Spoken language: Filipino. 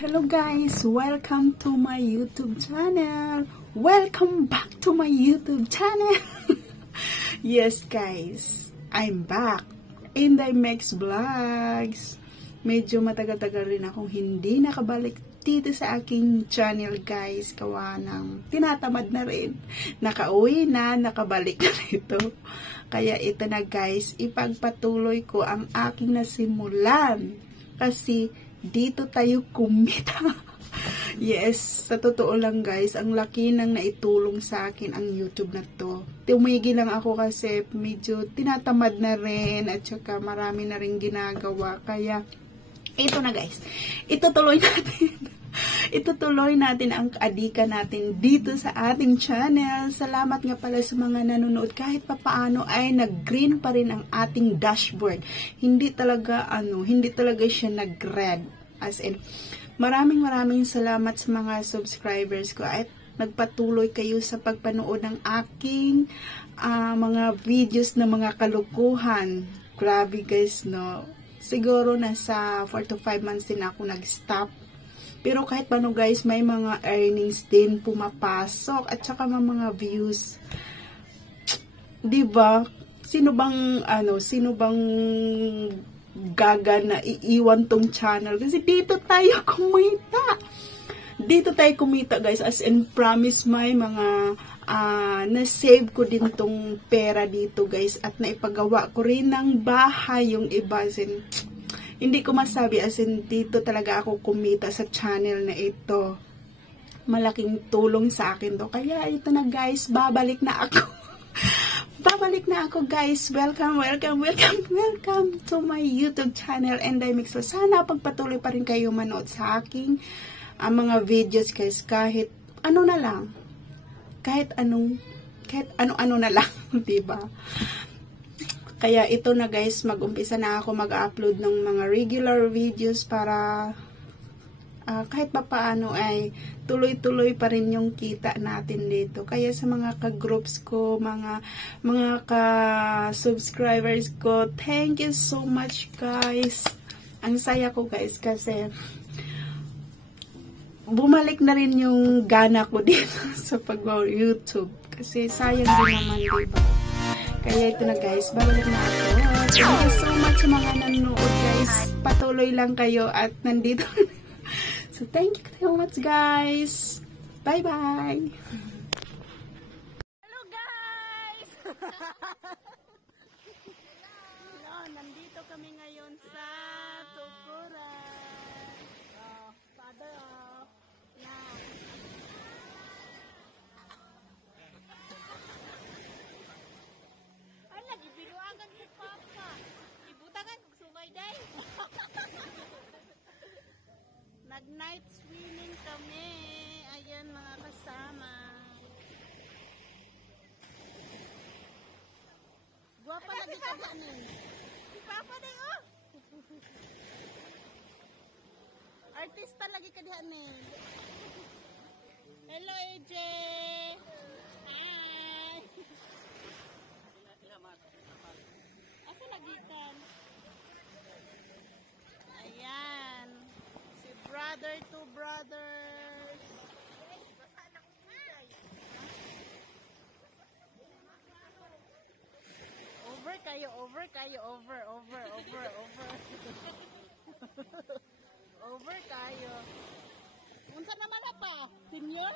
Hello guys! Welcome to my YouTube channel! Welcome back to my YouTube channel! Yes guys, I'm back! Indaymex Vlogs! Medyo matagal-tagal rin akong hindi nakabalik dito sa aking channel guys. Gawa ng tinatamad na rin. Nakauwi na, nakabalik na rito. Kaya ito na guys, ipagpatuloy ko ang aking nasimulan. Kasi dito tayo kumita. Yes, sa totoo lang guys, ang laki nang naitulong sa akin ang YouTube na to. Tumigil lang ako kasi medyo tinatamad na rin at saka marami na rin ginagawa. Kaya ito na guys, itutuloy natin. Itutuloy natin ang adika natin dito sa ating channel. Salamat nga pala sa mga nanonood. Kahit papaano ay nag-green pa rin ang ating dashboard. Hindi talaga siya nag-red. As in, maraming salamat sa mga subscribers ko at nagpatuloy kayo sa pagpanood ng aking mga videos na mga kalukuhan. Grabe guys, no? Siguro nasa 4 to 5 months din ako nag-stop. Pero kahit paano guys, may mga earnings din pumapasok at saka mga views. 'Di ba? Sino bang gaga na iiwan tong channel? Kasi dito tayo kumita. Dito tayo kumita guys, as in promise, may mga na-save ko din tong pera dito guys at naipagawa ko rin ng bahay yung iba. Hindi ko masabi, as in dito talaga ako kumita sa channel na ito. Malaking tulong sa akin to. Kaya ito na guys, babalik na ako. Babalik na ako guys. Welcome to my YouTube channel Indaymex. Sana pagpatuloy pa rin kayo manood sa aking mga videos guys. Kahit ano na lang. Kahit ano na lang, diba? Kaya ito na guys, mag-umpisa na ako mag-upload ng mga regular videos para kahit pa paano ay tuloy-tuloy pa rin yung kita natin dito. Kaya sa mga ka-groups ko, mga ka-subscribers ko, thank you so much guys. Ang saya ko guys kasi bumalik na rin yung gana ko dito sa pag-YouTube. Kasi sayang din naman, diba? Kaya ito na guys, babalik na ako. Thank you so much sa mga nanonood guys. Patuloy lang kayo at nandito. So thank you so much guys. Bye bye. Hello guys. Hello, nandito kami ngayon sa Tukuran. Father yeah. Ibiluagan si Papa. Ibutagan kung sumay day. Nag-night swimming kami. Ayan mga kasama. Guwapa lagi ka dyan. Si Papa day oh. Artista lagi ka dyan eh. Hello AJ. Ayan. Si brother to brothers. Over kayo. Over kayo. Unsa naman pa? Senior?